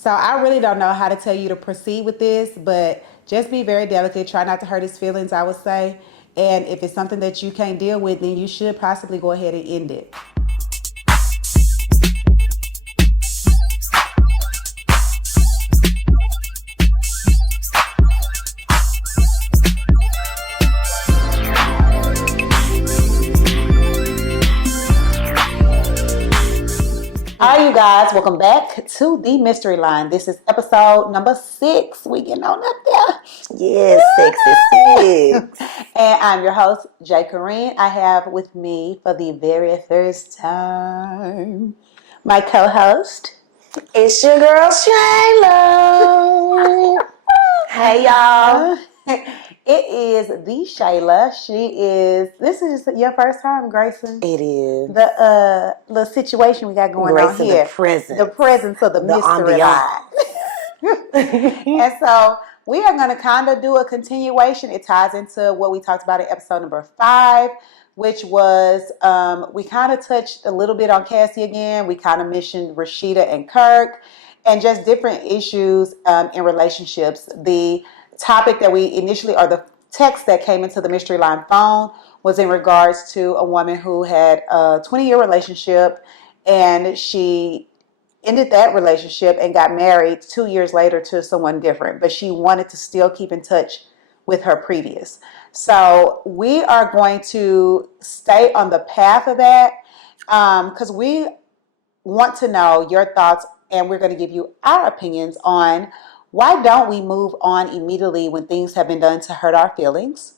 So I really don't know how to tell you to proceed with this, but just be very delicate. Try not to hurt his feelings, I would say. And if it's something that you can't deal with, then you should possibly go ahead and end it. All right, you guys, welcome back to the Mystery Line. This is episode number 6. We getting on up there. Yes, 66. And I'm your host, Jay Corrine. I have with me for the very first time my co-host. It's your girl, Shayla. Hey, y'all. It is the Shayla. This is your first time, Grayson. It is. The situation we got going Grayson, on here. The presence of the mystery line. And so we are going to kind of do a continuation. It ties into what we talked about in episode number 5, which was we kind of touched a little bit on Cassie again. We kind of mentioned Rashida and Kirk and just different issues in relationships. The topic that we initially, or the text that came into the Mystery Line phone, was in regards to a woman who had a 20-year relationship, and she ended that relationship and got married 2 years later to someone different, but she wanted to still keep in touch with her previous. So we are going to stay on the path of that because we want to know your thoughts, and we're going to give you our opinions on why don't we move on immediately when things have been done to hurt our feelings,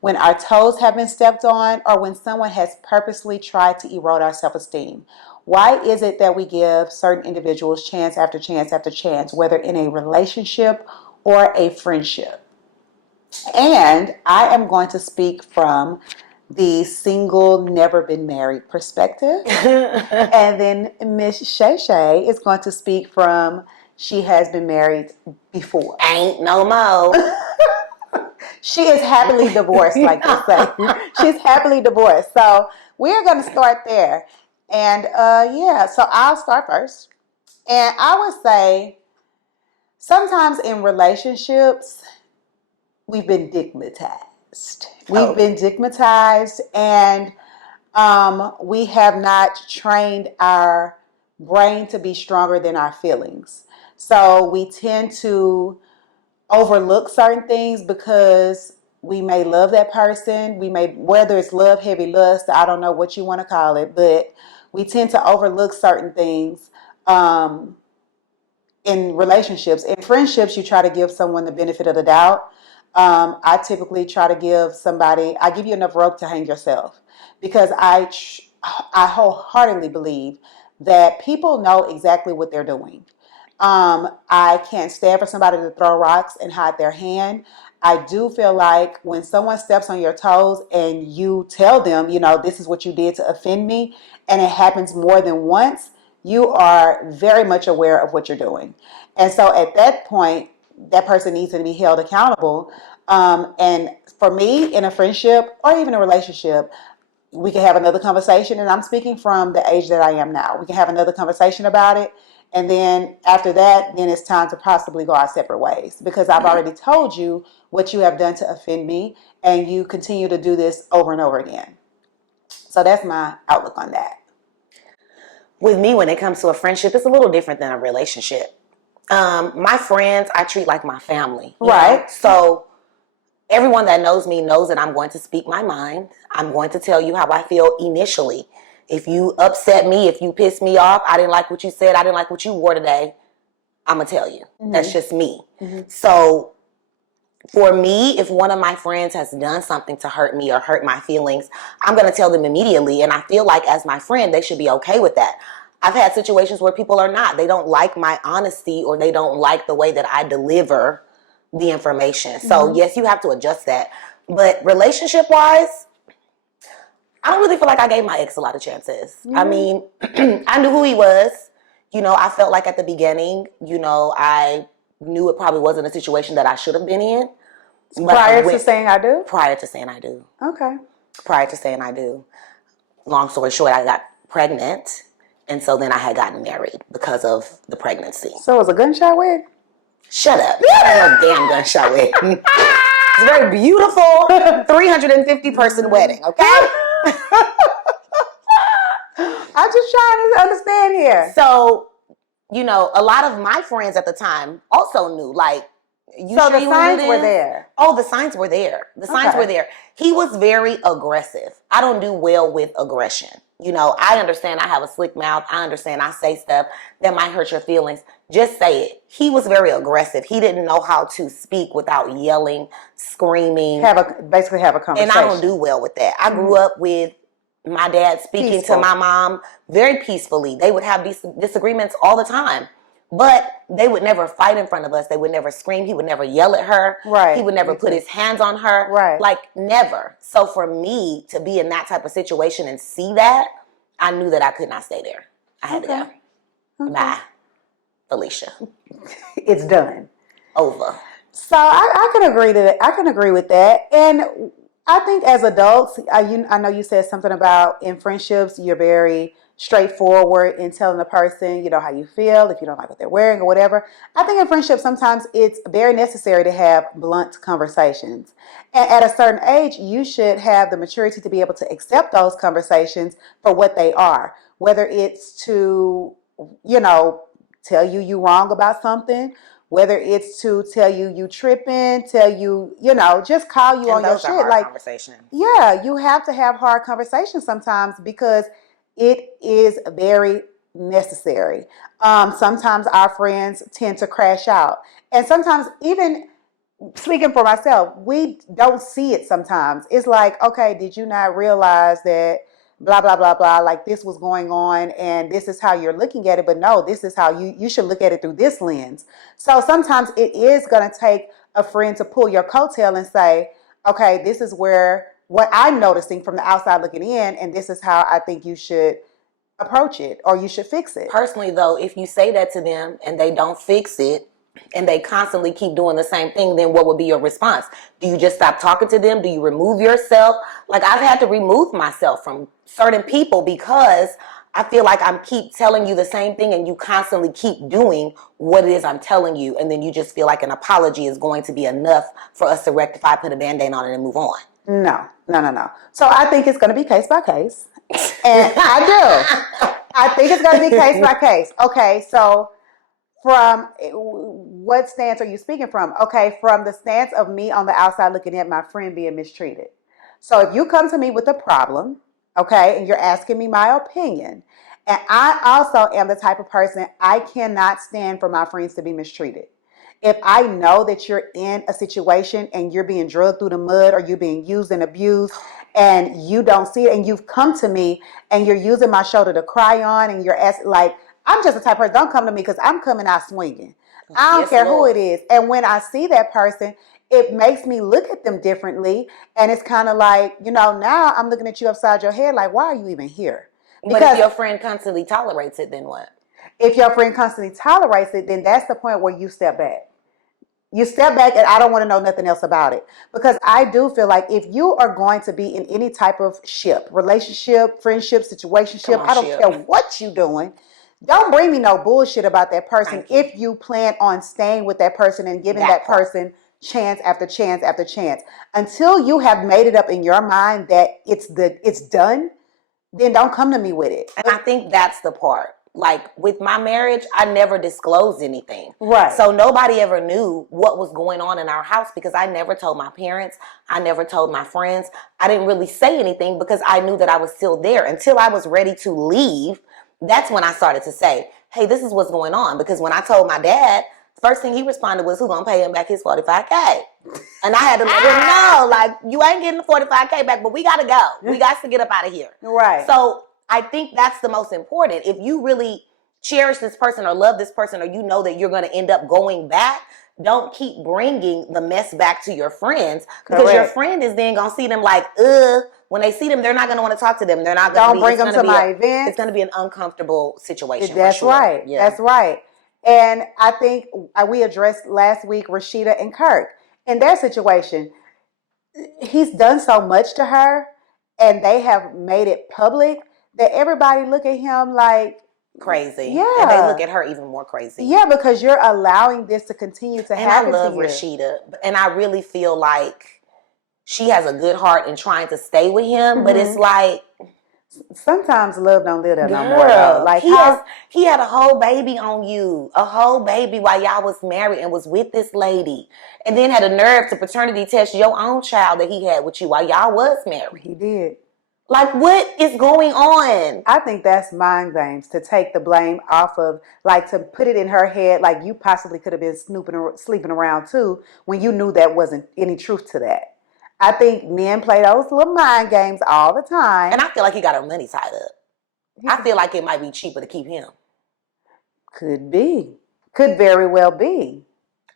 when our toes have been stepped on, or when someone has purposely tried to erode our self-esteem. Why is it that we give certain individuals chance after chance after chance, whether in a relationship or a friendship? And I am going to speak from the single, never been married perspective. And then Miss Shay Shay is going to speak from she has been married before. Ain't no more. She is happily divorced, like they say. She's happily divorced. So we're going to start there. And so I'll start first. And I would say sometimes in relationships, we've been digmatized. We've been digmatized, and we have not trained our brain to be stronger than our feelings. So we tend to overlook certain things because we may love that person. We may, whether it's love, heavy lust, I don't know what you want to call it, but we tend to overlook certain things in relationships. In friendships, you try to give someone the benefit of the doubt. I typically try to give you enough rope to hang yourself, because I wholeheartedly believe that people know exactly what they're doing. I can't stand for somebody to throw rocks and hide their hand. I do feel like when someone steps on your toes and you tell them, this is what you did to offend me, and it happens more than once, you are very much aware of what you're doing. And so at that point, that person needs to be held accountable. And for me, in a friendship or even a relationship, we can have another conversation. And I'm speaking from the age that I am now. We can have another conversation about it. And then after that, then it's time to possibly go our separate ways, because I've already told you what you have done to offend me, and you continue to do this over and over again. So that's my outlook on that. With me, when it comes to a friendship, it's a little different than a relationship. My friends, I treat like my family. Right. Know? So everyone that knows me knows that I'm going to speak my mind. I'm going to tell you how I feel initially. If you upset me, if you piss me off, I didn't like what you said, I didn't like what you wore today, I'm going to tell you. Mm-hmm. That's just me. Mm-hmm. So for me, if one of my friends has done something to hurt me or hurt my feelings, I'm going to tell them immediately. And I feel like as my friend, they should be okay with that. I've had situations where people are not. They don't like my honesty, or they don't like the way that I deliver the information. So yes, you have to adjust that. But relationship-wise, I don't really feel like I gave my ex a lot of chances. I mean, I knew who he was. I felt like at the beginning, I knew it probably wasn't a situation that I should have been in. Prior to saying I do? Prior to saying I do. Okay. Prior to saying I do. Long story short, I got pregnant. And so then I had gotten married because of the pregnancy. So it was a gunshot wedding? Shut up. No damn gunshot wedding. It's a very beautiful 350 person wedding, okay? I'm just trying to understand here. So, you know, a lot of my friends at the time also knew, like, so the signs were there. Oh, the signs were there. The signs were there. He was very aggressive. I don't do well with aggression. You know, I understand I have a slick mouth. I understand I say stuff that might hurt your feelings. Just say it. He was very aggressive. He didn't know how to speak without yelling, screaming. Basically have a conversation. And I don't do well with that. I grew up with my dad speaking to my mom very peacefully. They would have these disagreements all the time. But they would never fight in front of us. They would never scream. He would never yell at her. Right. He would never put his hands on her. Right. Like, never. So for me to be in that type of situation and see that, I knew that I could not stay there. I had to go. Okay. Bye, Felicia. It's done. Over. So I can agree to that. I can agree with that. And I think as adults, I know you said something about in friendships, you're very straightforward in telling the person, you know, how you feel, if you don't like what they're wearing or whatever. I think in friendships, sometimes it's very necessary to have blunt conversations. And at a certain age, you should have the maturity to be able to accept those conversations for what they are. Whether it's to, you know, tell you wrong about something, whether it's to tell you tripping, tell you, you know, just call you on your shit. Like, yeah, you have to have hard conversations sometimes because it is very necessary. Sometimes our friends tend to crash out. And sometimes, even speaking for myself, we don't see it sometimes. It's like, okay, did you not realize that blah, blah, blah, blah, like this was going on and this is how you're looking at it. But no, this is how you should look at it through this lens. So sometimes it is going to take a friend to pull your coattail and say, okay, this is what I'm noticing from the outside looking in, and this is how I think you should approach it or you should fix it. Personally, though, if you say that to them and they don't fix it and they constantly keep doing the same thing, then what would be your response? Do you just stop talking to them? Do you remove yourself? Like, I've had to remove myself from certain people because I feel like I'm keep telling you the same thing and you constantly keep doing what it is I'm telling you, and then you just feel like an apology is going to be enough for us to rectify, put a Band-Aid on it, and move on. No. So I think it's going to be case by case. And I do. I think it's going to be case by case. Okay, so from what stance are you speaking from? Okay, from the stance of me on the outside looking at my friend being mistreated. So if you come to me with a problem, okay, and you're asking me my opinion, and I also am the type of person, I cannot stand for my friends to be mistreated. If I know that you're in a situation and you're being drugged through the mud or you're being used and abused and you don't see it and you've come to me and you're using my shoulder to cry on and you're asking, like, I'm just the type of person, don't come to me because I'm coming out swinging. I don't care who it is. And when I see that person, it makes me look at them differently. And it's kind of like, you know, now I'm looking at you upside your head like, why are you even here? Because but if your friend constantly tolerates it, then what? If your friend constantly tolerates it, then that's the point where you step back. You step back and I don't want to know nothing else about it. Because I do feel like if you are going to be in any type of relationship, friendship, situationship, I don't care what you're doing, don't bring me no bullshit about that person if you plan on staying with that person and giving that person chance after chance after chance. Until you have made it up in your mind that it's done, then don't come to me with it. And I think that's the part. Like, with my marriage, I never disclosed anything. Right. So nobody ever knew what was going on in our house because I never told my parents. I never told my friends. I didn't really say anything because I knew that I was still there. Until I was ready to leave, that's when I started to say, hey, this is what's going on. Because when I told my dad, first thing he responded was, who's going to pay him back his $45K? And I had to let him know, like, you ain't getting the $45K back, but we got to go. We got to get up out of here. Right. So I think that's the most important. If you really cherish this person or love this person, or you know that you're going to end up going back, don't keep bringing the mess back to your friends. Because your friend is then going to see them like, when they see them, they're not going to want to talk to them. They're not going to bring them to my event. It's going to be an uncomfortable situation. That's right. Yeah. That's right. And I think we addressed last week Rashida and Kirk. In their situation, he's done so much to her and they have made it public that everybody look at him like, crazy. Yeah. And they look at her even more crazy. Yeah, because you're allowing this to continue to happen to you. And I love Rashida. And I really feel like she has a good heart in trying to stay with him. But it's like, sometimes love don't live there no more, though. girl, Like he had a whole baby on you. A whole baby while y'all was married and was with this lady. And then had a nerve to paternity test your own child that he had with you while y'all was married. He did. Like, what is going on? I think that's mind games, to take the blame off of, like, to put it in her head like you possibly could have been sleeping around too, when you knew that wasn't any truth to that. I think men play those little mind games all the time. And I feel like he got her money tied up. I feel like it might be cheaper to keep him. Could be. Could very well be.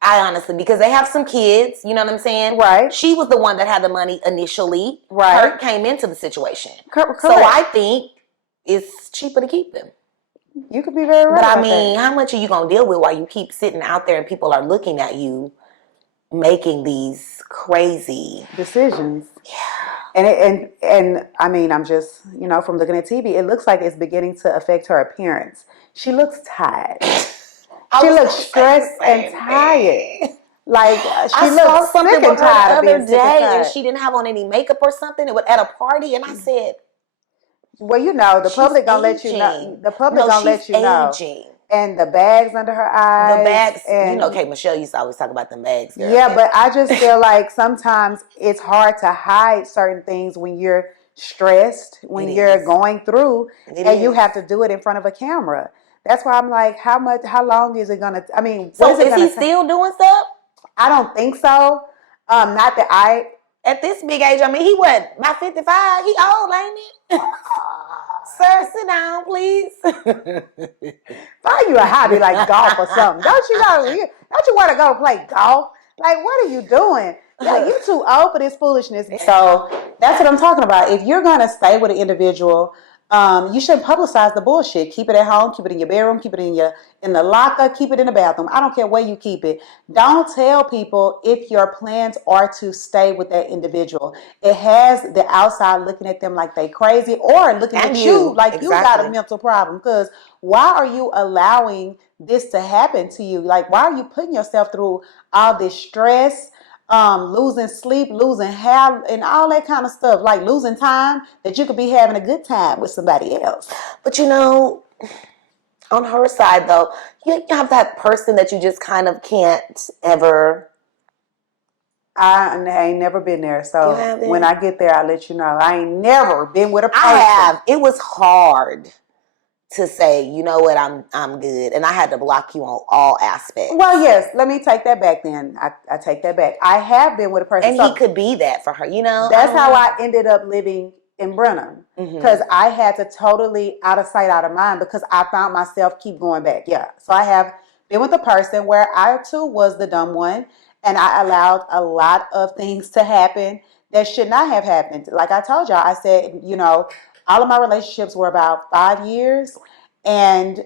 I honestly, because they have some kids, you know what I'm saying? Right. She was the one that had the money initially. Right. Kurt came into the situation. Correct. So I think it's cheaper to keep them. You could be very right. But I mean, how much are you going to deal with while you keep sitting out there and people are looking at you making these crazy decisions? Yeah. And I mean, I'm just, from looking at TV, it looks like it's beginning to affect her appearance. She looks tired. She looks stressed and tired. Like, she looks sick and tired the other day, and she didn't have on any makeup or something. It was at a party, and I said, "Well, the public gonna let you know. The public gonna let you know." And the bags under her eyes. The bags, okay, Michelle used to always talk about the bags, girl. Yeah, but I just feel like sometimes it's hard to hide certain things when you're stressed, when you're going through, and you have to do it in front of a camera. That's why I'm like, how long is it gonna? I mean, so is he still doing stuff? I don't think so. Not that I. At this big age, I mean, he what, about 55? He old, ain't he? Sir, sit down, please. Find you a hobby like golf or something. Don't you want to go play golf? Like, what are you doing? Yeah, you too old for this foolishness. So that's what I'm talking about. If you're gonna stay with an individual, you shouldn't publicize the bullshit. Keep it at home. Keep it in your bedroom. Keep it in the locker. Keep it in the bathroom. I don't care where you keep it. Don't tell people if your plans are to stay with that individual. It has the outside looking at them like they crazy, or looking at you like you got a mental problem. Because why are you allowing this to happen to you? Like, why are you putting yourself through all this stress? Losing sleep, losing hair, and all that kind of stuff, like losing time that you could be having a good time with somebody else. But on her side though, you have that person that you just kind of can't ever. I ain't never been there, so when I get there, I'll let you know. I ain't never been with a person. I have. It was hard to say, you know what, I'm good. And I had to block you on all aspects. Well, yes, let me take that back then. I take that back. I have been with a person. And he could be that for her, That's how I ended up living in Brenham. Because I had to totally out of sight, out of mind, because I found myself keep going back. Yeah. So I have been with a person where I too was the dumb one. And I allowed a lot of things to happen that should not have happened. Like I told y'all, I said, all of my relationships were about 5 years, and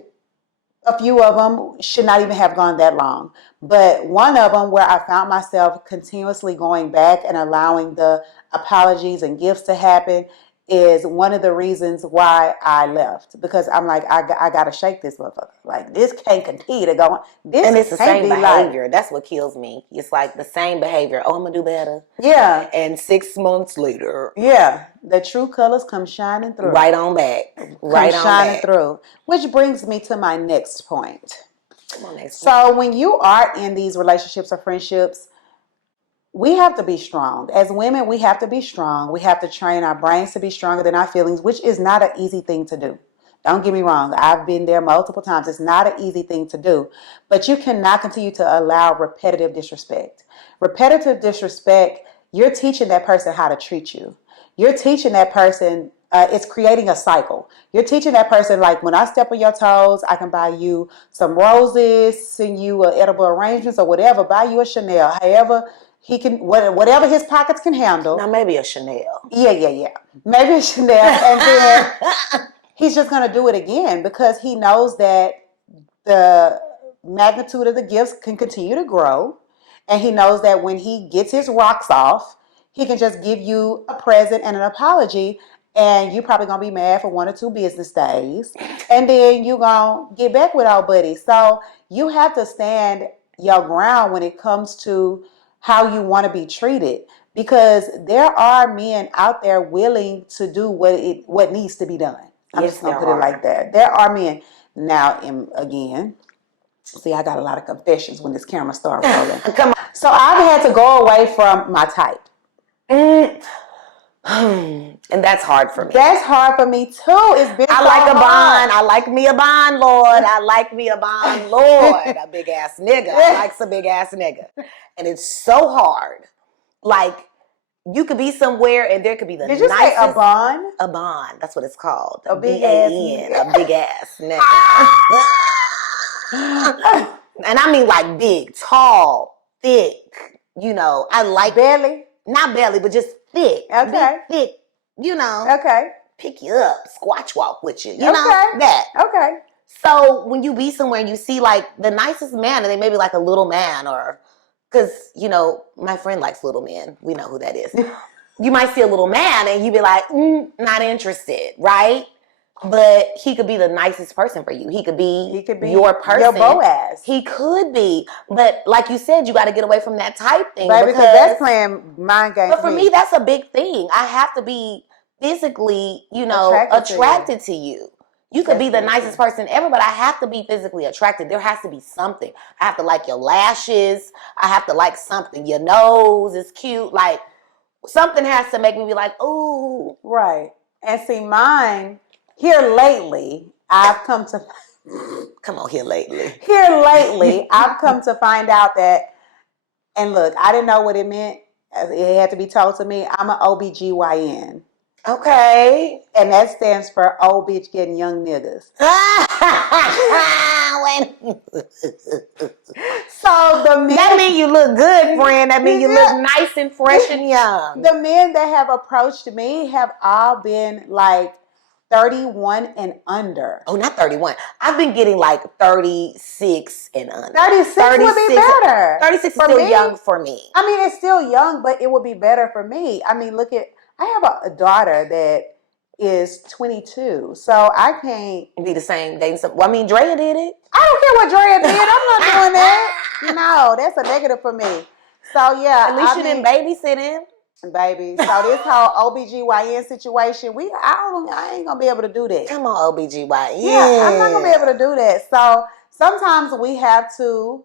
a few of them should not even have gone that long. But one of them where I found myself continuously going back and allowing the apologies and gifts to happen is one of the reasons why I left. Because I'm like, I got to shake this motherfucker. Like, this can't continue to go on. And it's the same behavior. That's what kills me. It's like the same behavior. Oh, I'm going to do better. Yeah. And 6 months later. Yeah. The true colors come shining through. Right on back. Right on shining through. Which brings me to my next point. Come on, next So when you are in these relationships or friendships, we have to be strong. As women, we have to be strong. We have to train our brains to be stronger than our feelings, which is not an easy thing to do. Don't get me wrong. I've been there multiple times. It's not an easy thing to do. But you cannot continue to allow repetitive disrespect. Repetitive disrespect, you're teaching that person how to treat you. You're teaching that person, it's creating a cycle. You're teaching that person, like, when I step on your toes, I can buy you some roses, send you edible arrangements or whatever, buy you a Chanel. However, he can, whatever his pockets can handle. Now, maybe a Chanel. Yeah. Maybe a Chanel. And then he's just going to do it again because he knows that the magnitude of the gifts can continue to grow. And he knows that when he gets his rocks off, he can just give you a present and an apology. and you probably gonna be mad for 1 or 2 business days, and then you gonna get back with old buddy. So you have to stand your ground when it comes to how you want to be treated, because there are men out there willing to do what needs to be done. I'm Yes, just gonna there put it are. like that. There are men now. And again, see, I got a lot of confessions when this camera starts rolling. Come So I've had to go away from my type. on. And that's hard for me. That's hard for me too. It's been I so like a hard. bond. I like me a bond, Lord. I like me a bond, Lord. A big ass nigga. I likes a big ass nigga. And it's so hard. Like, you could be somewhere and there could be the Did you nicest. say a bond? A bond. That's what it's called. A big ass B-A-N. nigga. A big ass nigga. And I mean like big, tall, thick. You know, I like Belly? not belly, but just thick. Okay. Big, thick. You know. Okay. Pick you up, squatch walk with you. You Okay. know that. Okay. So when you be somewhere and you see like the nicest man, and they may be like a little man, or because you know my friend likes little men. We know who that is. You might see a little man and you be like, not interested, right? But he could be the nicest person for you. He could be your person. Your Boaz. He could be. But like you said, you got to get away from that type thing. Baby, because that's playing mind games. But for me, that's a big thing. I have to be physically, you know, attracted to you. You could be the nicest person ever, but I have to be physically attracted. There has to be something. I have to like your lashes. I have to like something. Your nose is cute. Like, something has to make me be like, ooh. Right. And see, mine, here lately, I've come to... Come on, here lately, I've come to find out that, and look, I didn't know what it meant. It had to be told to me. I'm an OBGYN. Okay. And that stands for old bitch getting young niggas. So the men... That mean you look good, friend. That mean you look nice and fresh and young. The men that have approached me have all been like 31 and under. Oh, not 31. I've been getting like 36 and under. 36 would be better. 36 is still young for me. I mean, it's still young, but it would be better for me. I mean, look at... I have a daughter that is 22, so I can't be the same dating. Well, I mean, Drea did it. I don't care what Drea did. I'm not doing that. No, that's a negative for me. So yeah, at least you didn't babysit him, baby. So this whole OBGYN situation, I ain't gonna be able to do that. Come on, OBGYN. Yeah, I'm not gonna be able to do that. So sometimes we have to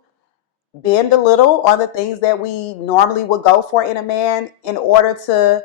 bend a little on the things that we normally would go for in a man in order to,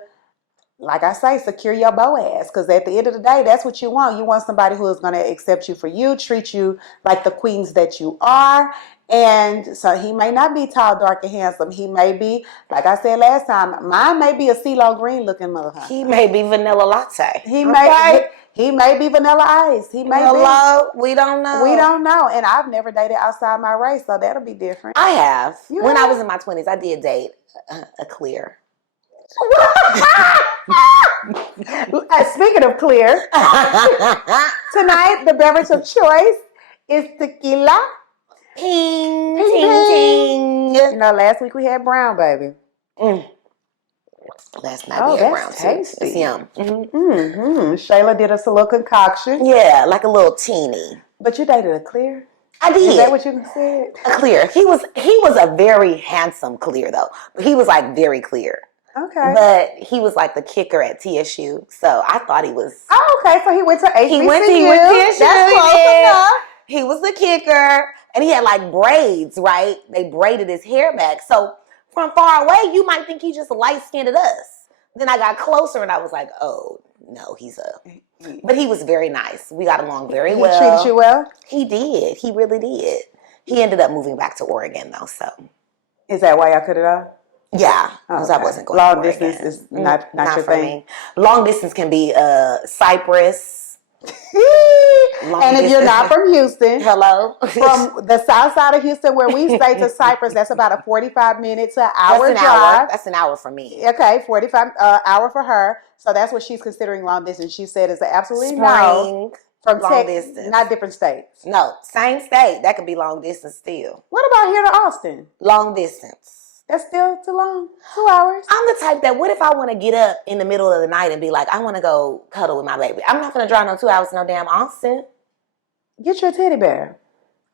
like I say, secure your Boaz. Because at the end of the day, that's what you want. You want somebody who is going to accept you for you, treat you like the queens that you are. And so he may not be tall, dark, and handsome. He may be, like I said last time, mine may be a CeeLo Green looking motherfucker. He may be vanilla latte. He may be vanilla ice. He may be. We don't know. We don't know. And I've never dated outside my race, so that'll be different. I have. When I was in my 20s, I did date a clear. Speaking of clear, tonight the beverage of choice is tequila. Ping, ting, ting. You know, last week we had brown, baby. Last night we had brown. Tasty. It's yum. Shayla did us a little concoction. Yeah, like a little teeny. But you dated a clear? I did. Is that what you said? A clear. He was a very handsome clear though. But he was like very clear. Okay. But he was like the kicker at TSU. So I thought he was. Oh, okay. So he went to HBCU. He went to TSU. That's close enough. He was the kicker. And he had like braids, right? They braided his hair back. So from far away, you might think he just light-skinned us. Then I got closer and I was like, oh, no, but he was very nice. We got along very well. He treated you well? He did. He really did. He ended up moving back to Oregon though, so. Is that why y'all cut it off? Yeah, because I wasn't going long to Oregon. Distance is not your for thing. Me. Long distance can be Cyprus. And if you're not from Houston, hello, from the south side of Houston where we stay to Cyprus, that's about a 45-minute to hour drive. That's an hour for me. Okay, 45 hour for her. So that's what she's considering long distance. She said it's absolutely no. From long distance. Not different states. No, same state. That could be long distance still. What about here to Austin? Long distance. That's still too long. 2 hours. I'm the type that, what if I want to get up in the middle of the night and be like, I want to go cuddle with my baby? I'm not going to drive no 2 hours to no damn Austin. Get your teddy bear.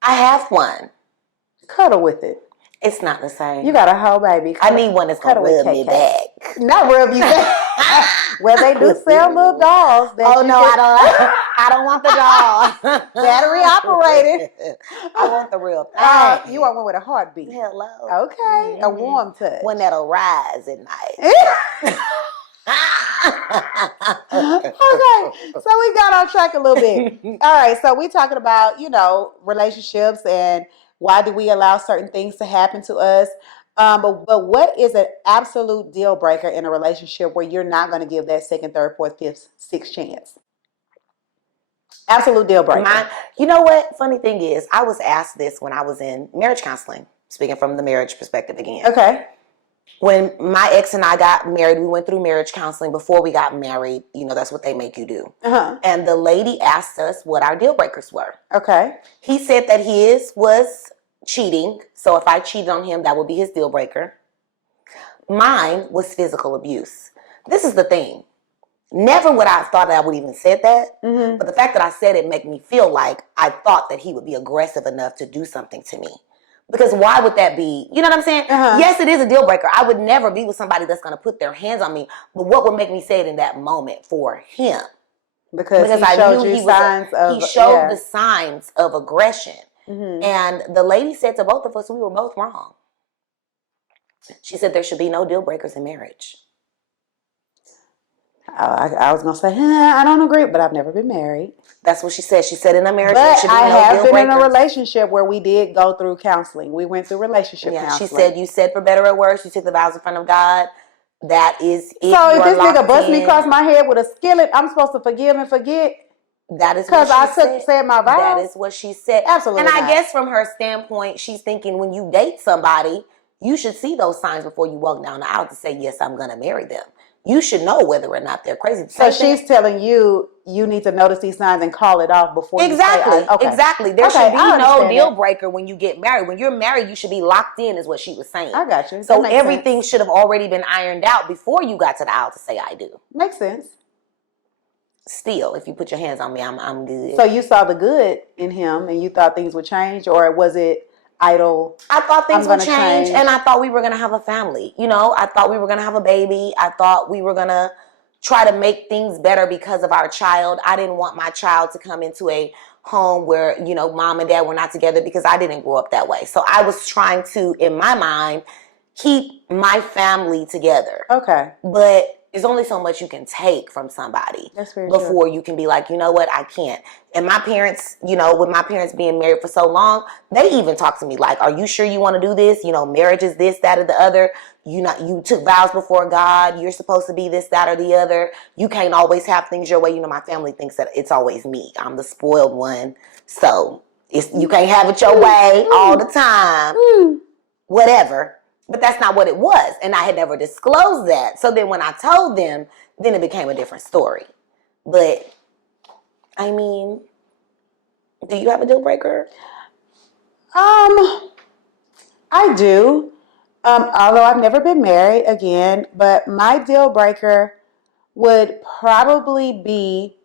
I have one. Cuddle with it. It's not the same. You got a whole baby. I need one that's going to rub me back. Not rub you back. Well, they do sell little dolls. I don't want the doll. Battery operated. I want the real thing. You want one with a heartbeat. Hello. Okay. A warm touch. One that'll rise at night. Okay, so we got on track a little bit. All right, so we talking about, relationships and why do we allow certain things to happen to us. But what is an absolute deal breaker in a relationship where you're not going to give that second, third, fourth, fifth, sixth chance? Absolute deal breaker. You know what? Funny thing is, I was asked this when I was in marriage counseling, speaking from the marriage perspective again. Okay. When my ex and I got married, we went through marriage counseling before we got married. That's what they make you do. Uh-huh. And the lady asked us what our deal breakers were. Okay. He said that his was cheating. So if I cheated on him, that would be his deal breaker. Mine was physical abuse. This is the thing. Never would I have thought that I would even said that. Mm-hmm. But the fact that I said it made me feel like I thought that he would be aggressive enough to do something to me. Because why would that be? You know what I'm saying? Uh-huh. Yes, it is a deal breaker. I would never be with somebody that's going to put their hands on me. But what would make me say it in that moment for him? Because he I showed knew you he showed the signs of aggression. Mm-hmm. And the lady said to both of us, we were both wrong. She said there should be no deal breakers in marriage. I was going to say, I don't agree, but I've never been married. That's what she said. She said in a marriage, but there should be I no have deal been breakers. in a relationship where we did go through counseling. We went through relationship counseling. She said, you said for better or worse, you took the vows in front of God. That is it. So if this nigga bust me across my head with a skillet, I'm supposed to forgive and forget? That is what she said. Said my vows? That is what she said. Absolutely. And I guess from her standpoint, she's thinking when you date somebody, you should see those signs before you walk down the aisle to say, yes, I'm going to marry them. You should know whether or not they're crazy. So she's telling you, you need to notice these signs and call it off before exactly. you say, okay. Exactly. There should be no deal breaker when you get married. When you're married, you should be locked in, is what she was saying. I got you. So everything should have already been ironed out before you got to the aisle to say, I do. Makes sense. Still, if you put your hands on me, I'm good. So you saw the good in him and you thought things would change, or was it idle? I thought things would change, and I thought we were going to have a family. I thought we were going to have a baby. I thought we were going to try to make things better because of our child. I didn't want my child to come into a home where, mom and dad were not together, because I didn't grow up that way. So I was trying to, in my mind, keep my family together. Okay. But there's only so much you can take from somebody before you can be like, you know what, I can't. And my parents, with my parents being married for so long, they even talk to me like, are you sure you want to do this? Marriage is this, that, or the other. You took vows before God. You're supposed to be this, that, or the other. You can't always have things your way. My family thinks that it's always me. I'm the spoiled one. So you can't have it your way all the time. Whatever. But that's not what it was. And I had never disclosed that. So then when I told them, then it became a different story. But, do you have a deal breaker? I do. Although I've never been married again, but my deal breaker would probably be,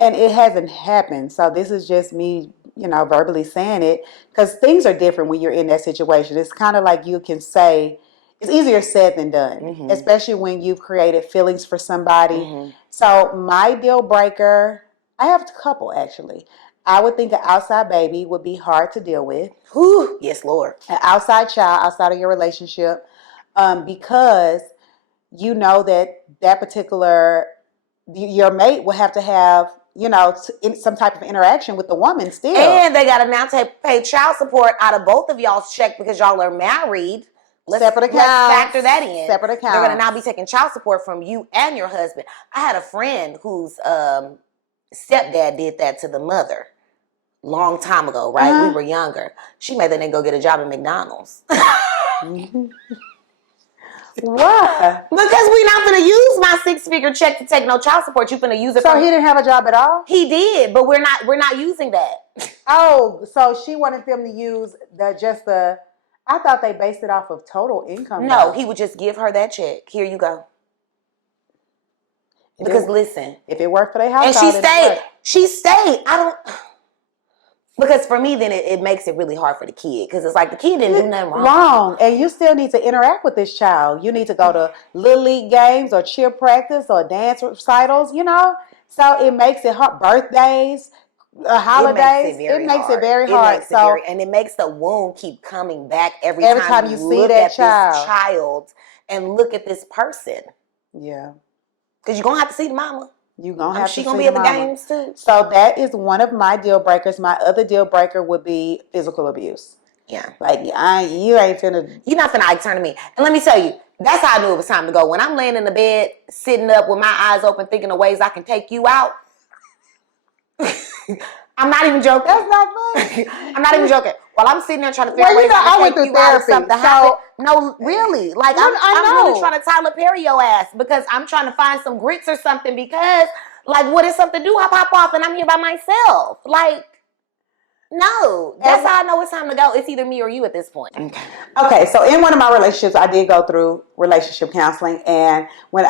and it hasn't happened, so this is just me, verbally saying it, because things are different when you're in that situation. It's kind of like you can say, it's easier said than done, especially when you've created feelings for somebody. So my deal breaker, I have a couple actually. I would think an outside baby would be hard to deal with. Whew, yes, Lord. An outside child outside of your relationship, because you know that particular, your mate will have to have, some type of interaction with the woman still. And they got to now pay child support out of both of y'all's check because y'all are married. Separate accounts. Let's factor that in. Separate accounts. They're going to now be taking child support from you and your husband. I had a friend whose stepdad did that to the mother long time ago, right? We were younger. She made that nigga go get a job at McDonald's. Why? Because we not going to use my 6-figure check to take no child support. You finna use it. So he didn't have a job at all? He did, but we're not using that. Oh, so she wanted them to use I thought they based it off of total income. No, though. he would just give her that check. Here you go. Because listen, if it worked for their household, and she stayed. I don't. Because for me, then it makes it really hard for the kid. Because it's like the kid didn't do nothing wrong. And you still need to interact with this child. You need to go to little league games or cheer practice or dance recitals, you know? So it makes it hard. Birthdays, holidays, it makes it very hard. And it makes the wound keep coming back every time you see that child and look at this person. Yeah. Because you're going to have to see the mama. You're going to have to see she going to be at the games too. So that is one of my deal breakers. My other deal breaker would be physical abuse. Yeah. Like, you ain't finna. You're not finna turn to me. And let me tell you, that's how I knew it was time to go. When I'm laying in the bed, sitting up with my eyes open, thinking of ways I can take you out. I'm not even joking. That's not funny. I'm not even joking. While I'm sitting there trying to figure out ways I can take you out if something happened. No, really. Like, I'm really trying to Tyler Perry your ass because I'm trying to find some grits or something because, like, what is something to do? I pop off and I'm here by myself. Like, no. That's how I know it's time to go. It's either me or you at this point. Okay, so in one of my relationships, I did go through relationship counseling, and when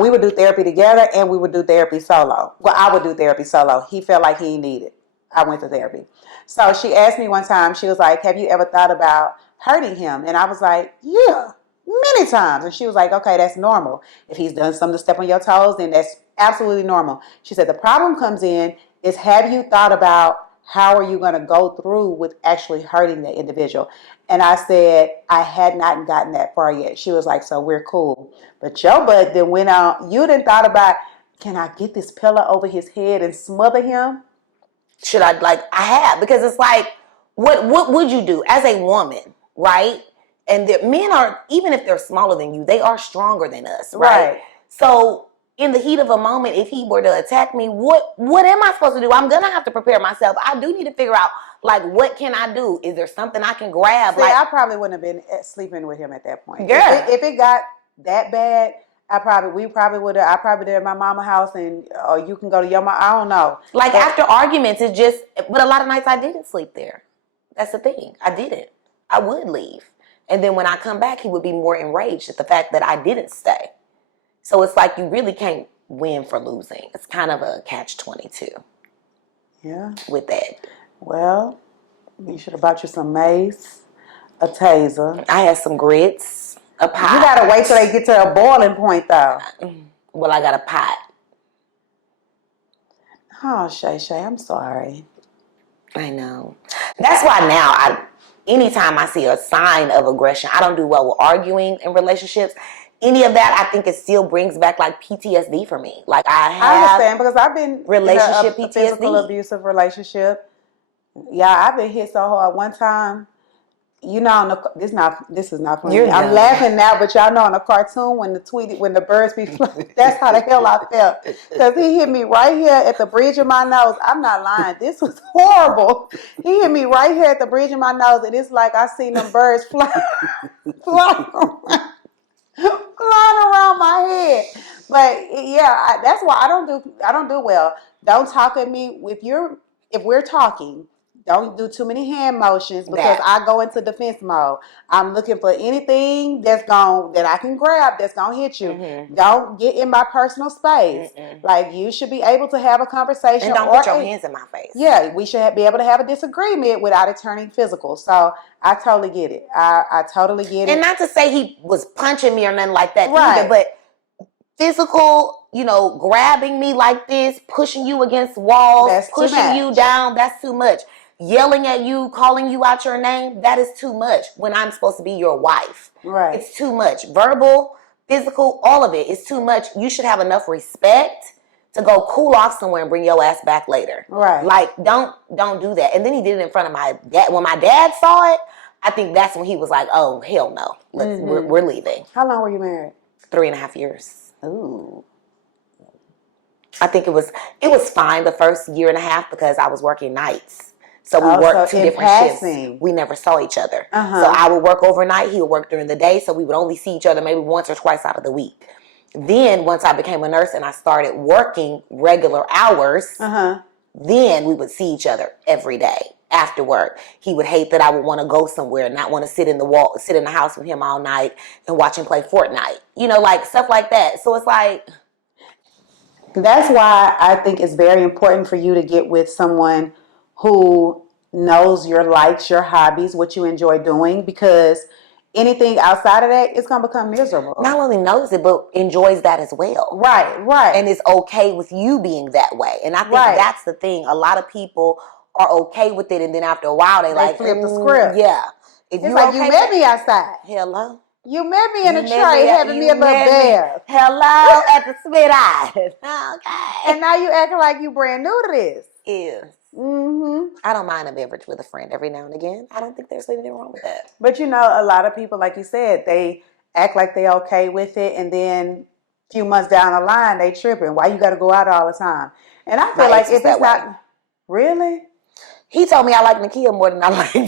we would do therapy together and we would do therapy solo. Well, I would do therapy solo. He felt like he needed. I went to therapy. So she asked me one time, she was like, have you ever thought about hurting him? And I was like, yeah, many times. And she was like, okay, that's normal. If he's done something to step on your toes, then that's absolutely normal. She said, the problem comes in is, have you thought about how are you going to go through with actually hurting the individual? And I said, I had not gotten that far yet. She was like, so we're cool. But your butt then went on, you didn't thought about, can I get this pillow over his head and smother him? Should I, I have, because it's like, what would you do as a woman, right? And men are, even if they're smaller than you, they are stronger than us, right? So in the heat of a moment, if he were to attack me, what am I supposed to do? I'm going to have to prepare myself. I do need to figure out, what can I do? Is there something I can grab? See, I probably wouldn't have been sleeping with him at that point. Yeah. If it got that bad, I probably did at my mama's house, and or you can go to your mom. I don't know. After arguments, it's just. But a lot of nights I didn't sleep there. That's the thing. I didn't. I would leave, and then when I come back, he would be more enraged at the fact that I didn't stay. So it's like you really can't win for losing. It's kind of a catch-22. Yeah. With that. Well, you should have bought you some mace, a taser. I had some grits. A pot. You gotta wait till they get to a boiling point, though. Well, I got a pot. Oh, Shay, I'm sorry. I know. That's why now, anytime I see a sign of aggression, I don't do well with arguing in relationships. Any of that, I think it still brings back PTSD for me. I understand because I've been relationship in a PTSD, physical abusive relationship. Yeah, I've been hit so hard one time. You know, this is not funny. I'm laughing now, but y'all know in a cartoon when the birds be flying, that's how the hell I felt. Because he hit me right here at the bridge of my nose. I'm not lying. This was horrible. He hit me right here at the bridge of my nose, and it's like I seen them birds flying around my head. But yeah, that's why I don't do well. Don't talk at me if we're talking. Don't do too many hand motions because I go into defense mode. I'm looking for anything that I can grab that's gonna hit you. Mm-hmm. Don't get in my personal space. Mm-mm. You should be able to have a conversation. And don't put your hands in my face. Yeah, we should be able to have a disagreement without it turning physical. So I totally get it. I totally get it. And not to say he was punching me or nothing like that either, but physical, grabbing me like this, pushing you against walls, pushing you down, that's too much. Yelling at you, calling you out your name, that is too much when I'm supposed to be your wife. Right. It's too much. Verbal, physical, all of it is too much. You should have enough respect to go cool off somewhere and bring your ass back later. Right. Don't do that. And then he did it in front of my dad. When my dad saw it, I think that's when he was like, oh, hell no. We're leaving. How long were you married? 3.5 years. Ooh. I think it was fine the first year and a half because I was working nights. So we worked two different shifts. We never saw each other. Uh-huh. So I would work overnight. He would work during the day. So we would only see each other maybe once or twice out of the week. Then once I became a nurse and I started working regular hours, Then we would see each other every day after work. He would hate that I would want to go somewhere and not want to sit in the house with him all night and watch him play Fortnite. Like stuff like that. So it's like, that's why I think it's very important for you to get with someone who knows your likes, your hobbies, what you enjoy doing, because anything outside of that, it's going to become miserable. not only knows it, but enjoys that as well. Right. And is okay with you being that way. And I think that's the thing. A lot of people are okay with it, and then after a while, they like flip the script. Yeah. If it's like, you met me outside. Hello. You met me in a tray having me a little bath. Hello at the Spit Eye. Okay. And now you acting like you brand new to this. Yes. I don't mind a beverage with a friend every now and again. I don't think there's anything wrong with that. But a lot of people, like you said, they act like they okay with it, and then a few months down the line, they tripping. Why you got to go out all the time? And I feel like if it's not... Really? He told me I like Nakia more than I like him.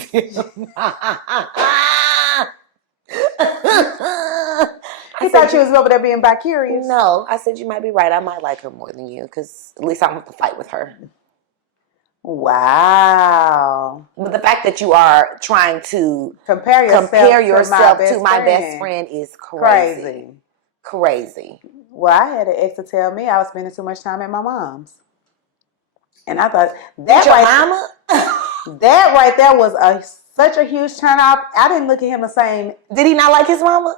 He thought you was over there being bi-curious. No, I said you might be right. I might like her more than you, because at least I don't have to fight with her. Wow. But the fact that you are trying to compare yourself to my best friend is crazy. Crazy. Well, I had an ex to tell me I was spending too much time at my mom's. And I thought that mama? That right there was such a huge turn off. I didn't look at him the same. Did he not like his mama?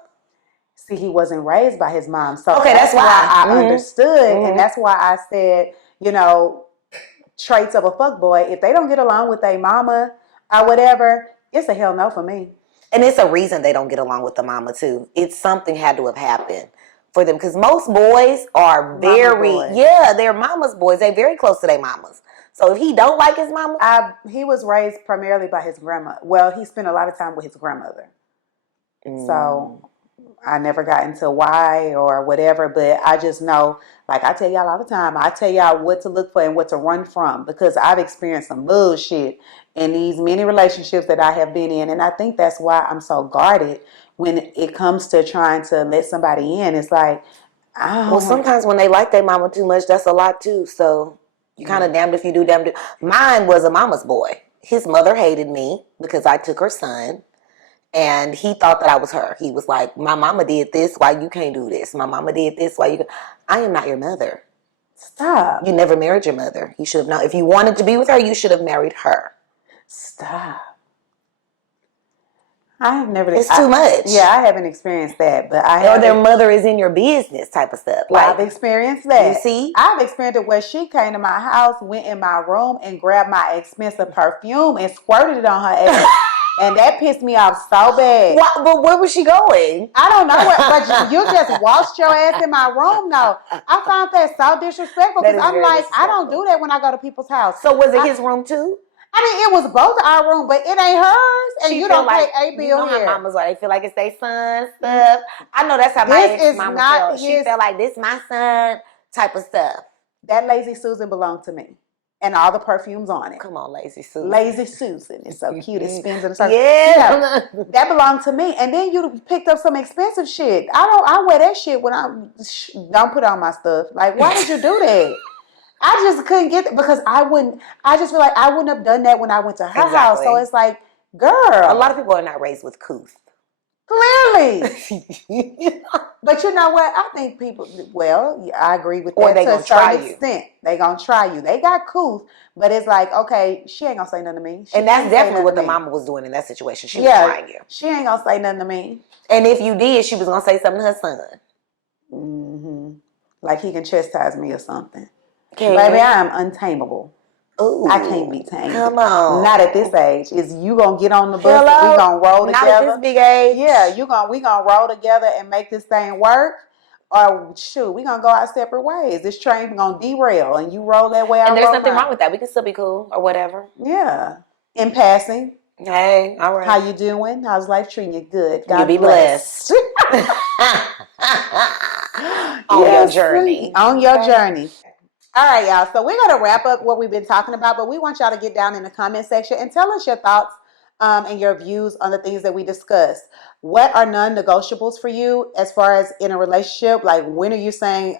See, he wasn't raised by his mom. So okay, that's why I understood. And that's why I said, traits of a fuckboy, if they don't get along with their mama or whatever, it's a hell no for me. And it's a reason they don't get along with the mama too. It's something had to have happened for them, because most boys are they're mama's boys. They're very close to their mamas. So if he don't like his mama, he was raised primarily by his grandma. Well, he spent a lot of time with his grandmother. So I never got into why or whatever, but I just know, like I tell y'all all the time, I tell y'all what to look for and what to run from, because I've experienced some bullshit in these many relationships that I have been in. And I think that's why I'm so guarded when it comes to trying to let somebody in. It's like, well, sometimes when they like their mama too much, that's a lot too. So you kind of damned if you do, damned if... Mine was a mama's boy. His mother hated me because I took her son. And he thought that I was her. He was like, my mama did this, why you can't do this? My mama did this, why you can't... I am not your mother. Stop. You never married your mother. You should have known. If you wanted to be with her, you should have married her. Stop. I have never... It's too much. Yeah, I haven't experienced that, but or their mother is in your business type of stuff. I've experienced that. You see? I've experienced it where she came to my house, went in my room, and grabbed my expensive perfume and squirted it on her ass. And that pissed me off so bad. But where was she going? I don't know. But you just washed your ass in my room, though. I found that so disrespectful, because I'm like, I don't do that when I go to people's house. So was it his room too? I mean, it was both our room, but it ain't hers. And you don't pay a bill here. How mamas are. They feel like it's their son stuff. I know that's how my ex-mama felt. She felt like this my son type of stuff. That Lazy Susan belonged to me. And all the perfumes on it. Come on, Lazy Susan. Lazy Susan. It's so cute. It spins in a circle. Yeah. That belonged to me. And then you picked up some expensive shit. I wear that shit when don't put on my stuff. Like, why did you do that? I just couldn't get it, because I just feel like I wouldn't have done that when I went to her house. So it's like, girl. A lot of people are not raised with couth. Clearly. But you know what? I think people, I agree with that. Or they gonna try you. They gonna try you. They got couth, but it's like, okay, she ain't gonna say nothing to me. And that's definitely what the mama was doing in that situation. She was trying you. She ain't gonna say nothing to me. And if you did, she was gonna say something to her son. Mm-hmm. Like he can chastise me or something. Okay. Baby, I am untamable. Ooh, I can't be tamed. Come on. Not at this age. Is you gonna get on the bus and we gonna roll together? Not at this big age. Yeah, we gonna roll together and make this thing work. Or shoot, we gonna go our separate ways. This train gonna derail and you roll that way. And there's nothing wrong with that. We can still be cool or whatever. Yeah. In passing. Hey, all right. How you doing? How's life treating you? Good. God you be blessed. On your journey. On your journey. All right, y'all. So we're going to wrap up what we've been talking about, but we want y'all to get down in the comment section and tell us your thoughts and your views on the things that we discussed. What are non-negotiables for you as far as in a relationship? Like, when are you saying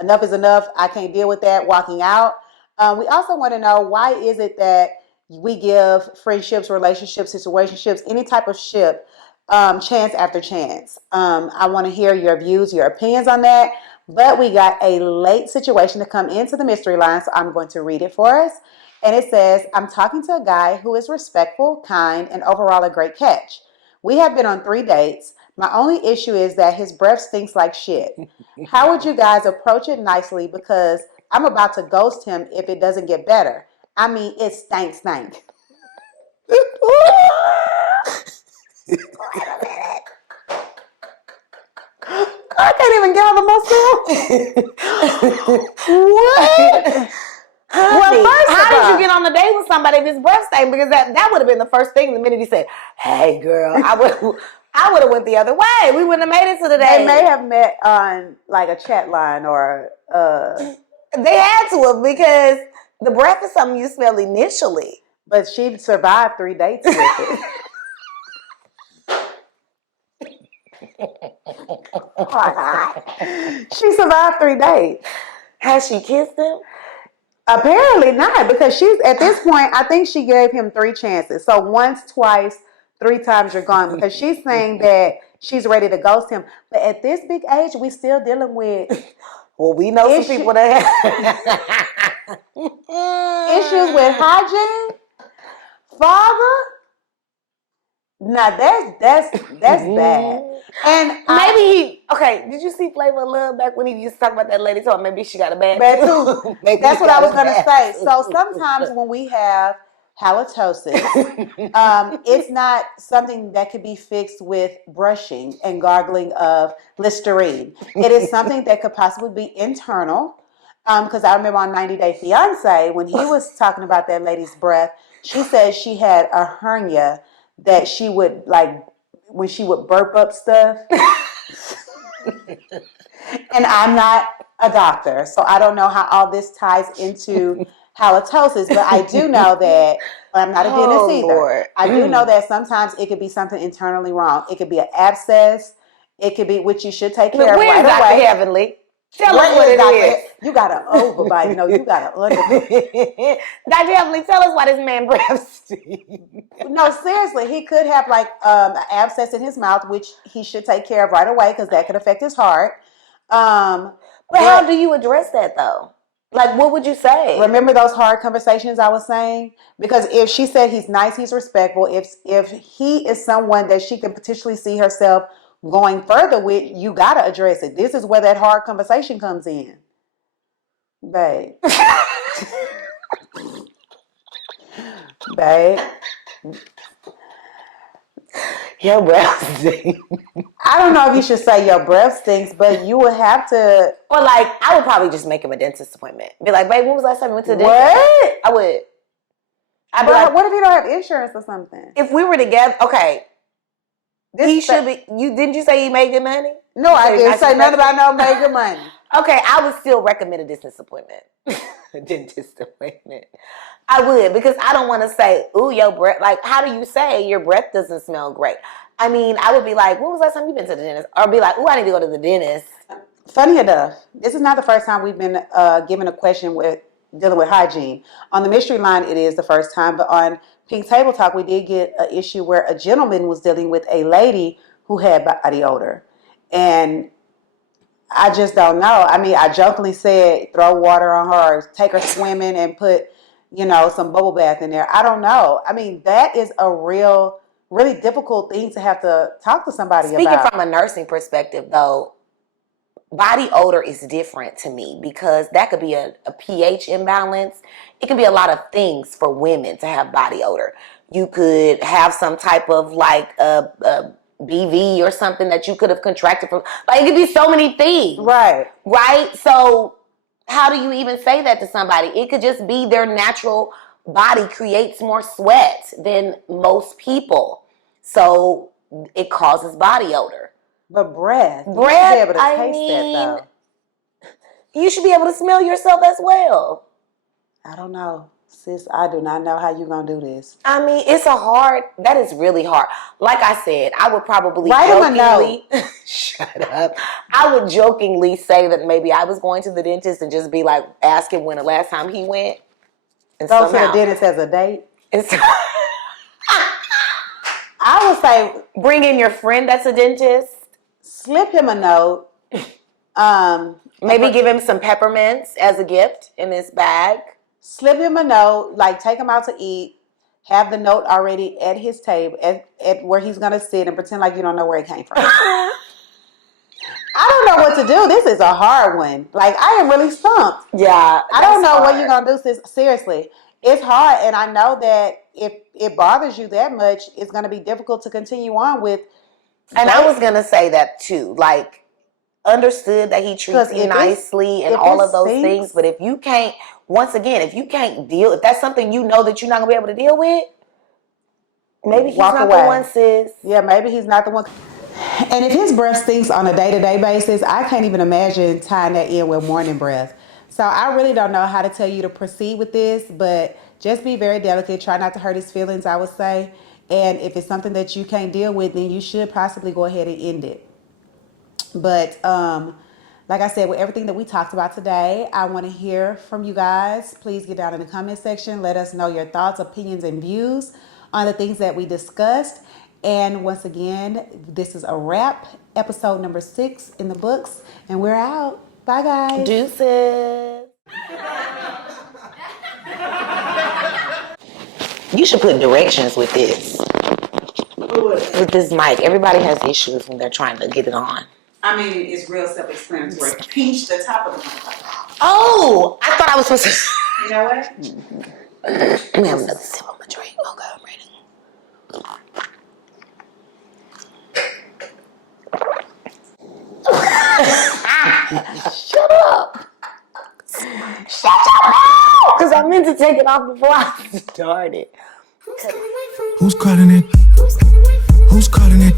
enough is enough? I can't deal with that. Walking out. We also want to know, why is it that we give friendships, relationships, situationships, any type of ship, chance after chance? I want to hear your views, your opinions on that. But we got a late situation to come into the mystery line, so I'm going to read it for us. And it says, I'm talking to a guy who is respectful, kind, and overall a great catch. We have been on 3 dates. My only issue is that his breath stinks like shit. How would you guys approach it nicely? Because I'm about to ghost him if it doesn't get better. I mean, it stank. I can't even gather myself. What? Honey, Well, first how of did all, you get on the date with somebody if his breath stank? Because that would have been the first thing the minute he said, "Hey, girl," I would have went the other way. We wouldn't have made it to the date. they may have met on like a chat line or They had to have, because the breath is something you smell initially. but she survived 3 dates with it. Oh my God. She survived 3 dates. Has she kissed him? Apparently not, because she's at this point, I think she gave him 3 chances. So once, twice, 3 times you're gone, because she's saying that she's ready to ghost him. But at this big age, we still dealing with Well, we know some people that have issues with hygiene. Father, now that's bad. And maybe okay. Did you see Flavor of Love back when he used to talk about that lady? Told maybe she got a bad too. Maybe That's he what I got was a gonna bad say. tooth. So sometimes when we have halitosis, it's not something that could be fixed with brushing and gargling of Listerine. It is something that could possibly be internal. Because I remember on 90 Day Fiance, when he was talking about that lady's breath, she said she had a hernia that she would, like, when she would burp up stuff. And I'm not a doctor, so I don't know how all this ties into halitosis, but I do know that I'm not a dentist either. Lord. I do know that sometimes it could be something internally wrong. It could be an abscess. It could be, which you should take care of right Dr. away. Heavenly? Tell us what it is. You got an overbite. No, you got an underbite. Dr. Heavenly, tell us why this man breath stinks. No, seriously, he could have like an abscess in his mouth, which he should take care of right away because that could affect his heart. But how do you address that though? Like, what would you say? Remember those hard conversations I was saying? Because if she said he's nice, he's respectful, if he is someone that she can potentially see herself going further with, you got to address it. This is where that hard conversation comes in. Babe. Babe. Your breath stinks. I don't know if you should say your breath stinks, but you would have to. Or like, I would probably just make him a dentist appointment. Be like, babe, when was the last time you went to the dentist? What? I would. I'd be But like, what if you don't have insurance or something? if we were together, okay. He should be. Didn't you say he made good money? No, I didn't say nothing about no major money. Okay, I would still recommend a dentist appointment. A dentist appointment. I would, because I don't want to say, ooh, your breath. Like, how do you say your breath doesn't smell great? I mean, I would be like, when was the last time you've been to the dentist? Or be like, ooh, I need to go to the dentist. Funny enough, this is not the first time we've been given a question with dealing with hygiene. On the mystery line, it is the first time, but on Pink Table Talk, we did get an issue where a gentleman was dealing with a lady who had body odor. And I just don't know. I mean, I jokingly said, throw water on her, or take her swimming and put, some bubble bath in there. I don't know. I mean, that is a really difficult thing to have to talk to somebody about. Speaking from a nursing perspective, though, body odor is different to me because that could be a pH imbalance. It can be a lot of things for women to have body odor. You could have some type of like a BV or something that you could have contracted from. Like, it could be so many things. Right. So how do you even say that to somebody? It could just be their natural body creates more sweat than most people. So it causes body odor. But breath, you should be able to taste that, though. You should be able to smell yourself as well. I don't know. Sis, I do not know how you're going to do this. I mean, that is really hard. Like I said, I would probably jokingly. Shut up. I would jokingly say that maybe I was going to the dentist and just be like, ask him when the last time he went. And Go to the somehow, dentist as a date. it's I would say bring in your friend that's a dentist. slip him a note. Maybe give him some peppermints as a gift in his bag. Slip him a note, like take him out to eat. Have the note already at his table, at where he's gonna sit, and pretend like you don't know where it came from. I don't know what to do. This is a hard one. Like, I am really stumped. Yeah, I don't know what you're gonna do. Seriously, it's hard, and I know that if it bothers you that much, it's gonna be difficult to continue on with. And I was gonna say that too. Like, understood that he treats you nicely and all of those things, but if you can't, once again, if you can't deal, if that's something you know that you're not gonna be able to deal with, maybe he's not the one, sis. Yeah, maybe he's not the one. And if his breath stinks on a day-to-day basis, I can't even imagine tying that in with morning breath. So I really don't know how to tell you to proceed with this, but just be very delicate. Try not to hurt his feelings, I would say. And if it's something that you can't deal with, then you should possibly go ahead and end it. But like I said, with everything that we talked about today, I want to hear from you guys. Please get down in the comment section. Let us know your thoughts, opinions, and views on the things that we discussed. And once again, this is a wrap. Episode number 6 in the books. And we're out. Bye, guys. Deuces. You should put directions with this. With this mic. Everybody has issues when they're trying to get it on. I mean, it's real self-explanatory. Pinch the top of the mic. Oh, I thought I was supposed to. You know what? Let me have another sip of my drink. Okay, I'm ready. Shut up. Shut your mouth. Because I meant to take it off before I started. Who's calling it? Who's calling it?